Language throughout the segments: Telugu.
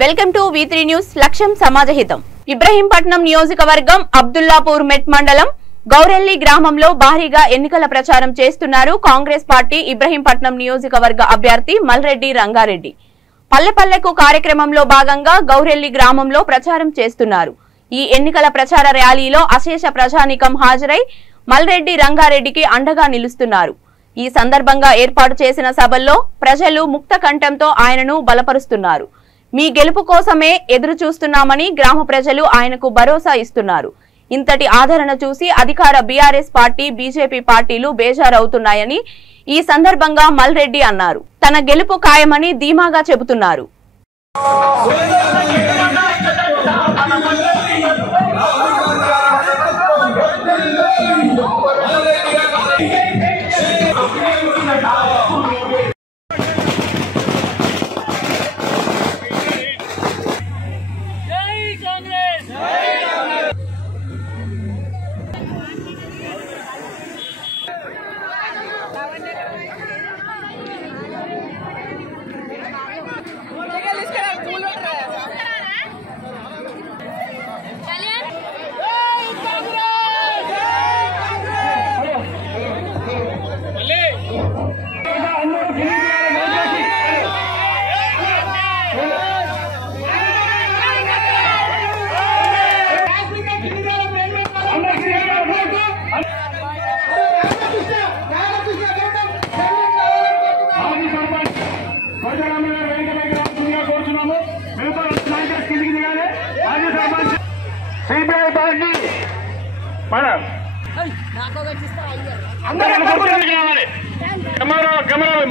Welcome to V3 news. లక్ష్యం సమాజహితం. ఇబ్రహీంపట్నం నియోజకవర్గం అబ్దుల్లాపూర్ మెట్ మండలం గౌరెల్లి గ్రామంలో భారీగా ఎన్నికల ప్రచారం చేస్తున్నారు కాంగ్రెస్ పార్టీ ఇబ్రహీంపట్నం నియోజకవర్గ అభ్యర్థి మల్రెడ్డి రంగారెడ్డి. పల్లెపల్లెకు కార్యక్రమంలో భాగంగా గౌరెల్లి గ్రామంలో ప్రచారం చేస్తున్నారు. ఈ ఎన్నికల ప్రచార ర్యాలీలో అశేష ప్రజానీకం హాజరై మల్రెడ్డి రంగారెడ్డికి అండగా నిలుస్తున్నారు. ఈ సందర్భంగా ఏర్పాటు చేసిన సభల్లో ప్రజలు ముక్త కంఠంతో ఆయనను బలపరుస్తున్నారు. మీ గెలుపు కోసమే ఎదురు చూస్తున్నామని గ్రామ ప్రజలు ఆయనకు భరోసా ఇస్తున్నారు. ఇంతటి ఆదరణ చూసి అధికార బీఆర్ఎస్ పార్టీ, బీజేపీ పార్టీలు బేజారవుతున్నాయని ఈ సందర్భంగా మల్రెడ్డి అన్నారు. తన గెలుపు ఖాయమని ధీమాగా చెబుతున్నారు.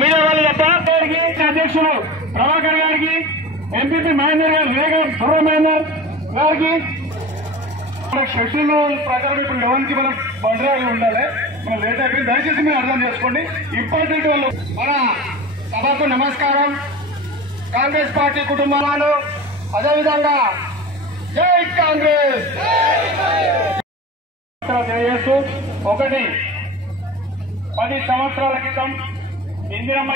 మీడియా వాళ్ళు తప్ప అధ్యక్షులు ప్రభాకర్ గారికి, ఎంపీపీ మహేందర్ గారు, సుర మహేందర్ గారికి షెడ్యూల్ ప్రకారం ఇప్పుడు 11కి మనం బండ్రాలు ఉండాలి. మనం లేట్ అయిపోయింది, దయచేసి మీరు అర్థం చేసుకోండి. ఇంపార్టెంట్ వాళ్ళు మన సభకు నమస్కారం. కాంగ్రెస్ పార్టీ కుటుంబాలను అదేవిధంగా జై కాంగ్రెస్ తెలియజేస్తూ, ఒకటి 10 సంవత్సరాల క్రితం ఇందిరమ్మ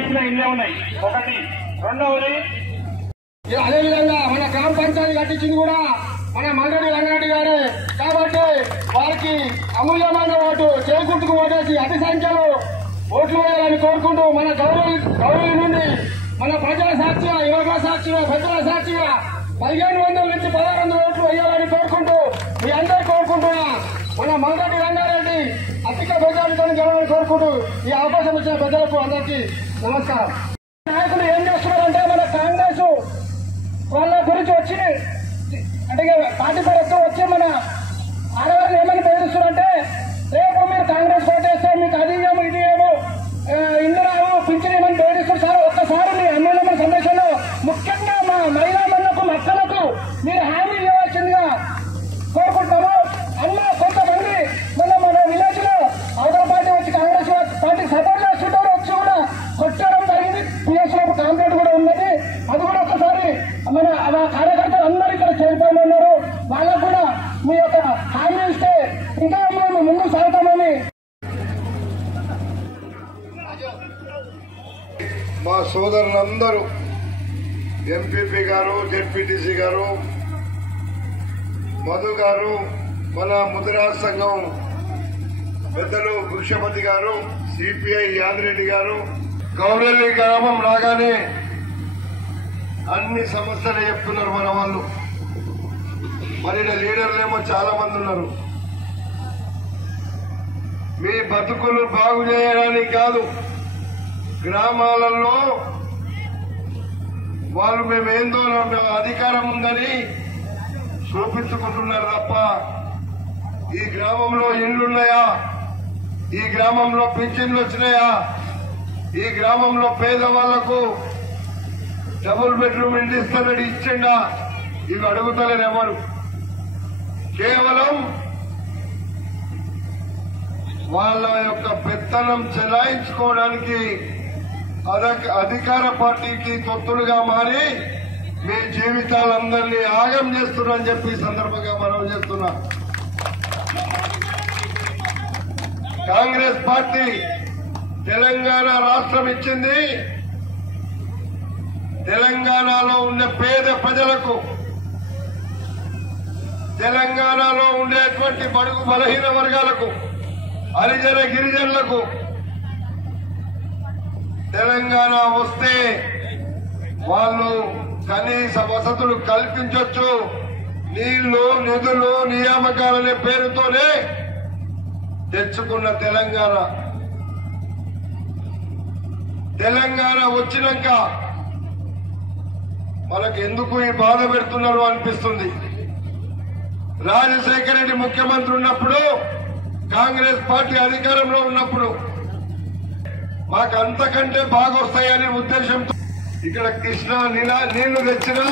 ఇచ్చిన ఇళ్ళే ఉన్నాయి. ఒకటి. రెండవది అదేవిధంగా మన గ్రామ పంచాయతీ కట్టించింది కూడా మన మల్రెడ్డి రంగారెడ్డి గారే. కాబట్టి వారికి అమూల్యమైన ఓటు చేకూర్చుకు ఓటేసి అతి సంఖ్యలో ఓట్లు వేయాలని కోరుకుంటూ మన గౌరవ నుండి మన ప్రజల సాక్షిగా, యువకుల సాక్షిగా, పెద్దల సాక్షిగా 1500 నుంచి 1600 ఓట్లు వేయాలని కోరుకుంటూ మీ అందరూ కోరుకుంటున్నా. మన మల్రెడ్డి రంగారెడ్డి అధిక మెజారిటీతో గెలవాలని కోరుకుంటూ ఈ అవకాశం ఇచ్చిన ప్రజలకు అందరికీ నమస్కారం. నాయకులు ఏం చేస్తున్నారంటే మన కాంగ్రెస్ వాళ్ళ గురించి వచ్చి అంటే పార్టీ పేరు వచ్చి మన ఆడవాళ్ళు ఏమని బెదిరిస్తున్నారంటే, రేపు మీరు కాంగ్రెస్ పార్టీ వేస్తే మీకు అది ఏమో ఇది ఏమో ఇల్లు రావు, పింఛన్ ఏమని బెదిరిస్తారు. సార్ ఒక్కసారి మీ అమ్మాయిల సందేశంలో ముఖ్యంగా మా మహిళా మహిళలకు మక్కలకు మీరు హామీ ఇవ్వాల్సిందిగా కోరుకుంటున్నాము. అన్న కొంతమంది మన విలేజ్ లో అవతల పార్టీ వచ్చి కాంగ్రెస్ పార్టీ సపోర్ట్ చేస్తుంటారు, వచ్చి కూడా కొట్టడం జరిగింది. పిఎస్ లో కాంప్లైంట్ కూడా ఉన్నది. అది కూడా ఒకసారి మన కార్యకర్తలు అందరూ ఇక్కడ చేరిపోయి ఉన్నారు. వాళ్ళకు కూడా మీ యొక్క హామీ ఇస్తే ఇంకా మేము ముందుకు సాగుతామని. మా సోదరులందరూ ఎంపీపీ గారు, జెడ్పీటీసీ గారు, మధు గారు, మన ముదిరాజ్ సంఘం పెద్దలు వృక్షపతి గారు, సిపిఐ యాదిరెడ్డి గారు, గౌరెల్లి గ్రామం రాగానే అన్ని సమస్యలు చెప్తున్నారు మన వాళ్ళు. మరి లీడర్లు ఏమో చాలా మంది ఉన్నారు. మీ బతుకులు బాగు చేయడానికి కాదు, గ్రామాలలో వాళ్ళు మేమేందో అధికారం ఉందని చూపించుకుంటున్నారు తప్ప ఈ గ్రామంలో ఇళ్లున్నాయా, ఈ గ్రామంలో పింఛన్లు వచ్చినాయా, ఈ గ్రామంలో పేదవాళ్లకు డబుల్ బెడ్రూమ్ ఇంటి ఇస్తానని ఇచ్చిండా, ఇవి అడుగుతలేరు ఎవరు. కేవలం వాళ్ళ యొక్క పెత్తనం చెలాయించుకోవడానికి అధికార పార్టీకి తొత్తులుగా మారి మీ జీవితాలందరినీ ఆగం చేస్తున్నారని చెప్పి సందర్భంగా మనం చేస్తున్నా. కాంగ్రెస్ పార్టీ తెలంగాణ రాష్ట్రం ఇచ్చింది. తెలంగాణలో ఉండే పేద ప్రజలకు, తెలంగాణలో ఉండేటువంటి బడుగు బలహీన వర్గాలకు, హరిజన గిరిజనులకు తెలంగాణ వస్తే వాళ్ళు కనీస వసతులు కల్పించొచ్చు. నీళ్లు, నిధులు, నియామకాలనే పేరుతోనే తెచ్చుకున్న తెలంగాణ. తెలంగాణ వచ్చినాక మనకు ఎందుకు ఈ బాధ పెడుతున్నారు అనిపిస్తుంది. రాజశేఖర రెడ్డి ముఖ్యమంత్రి ఉన్నప్పుడు, కాంగ్రెస్ పార్టీ అధికారంలో ఉన్నప్పుడు మాకు అంతకంటే బాగా వస్తాయనే ఉద్దేశంతో ఇక్కడ కృష్ణా నీళ్లు తెచ్చినా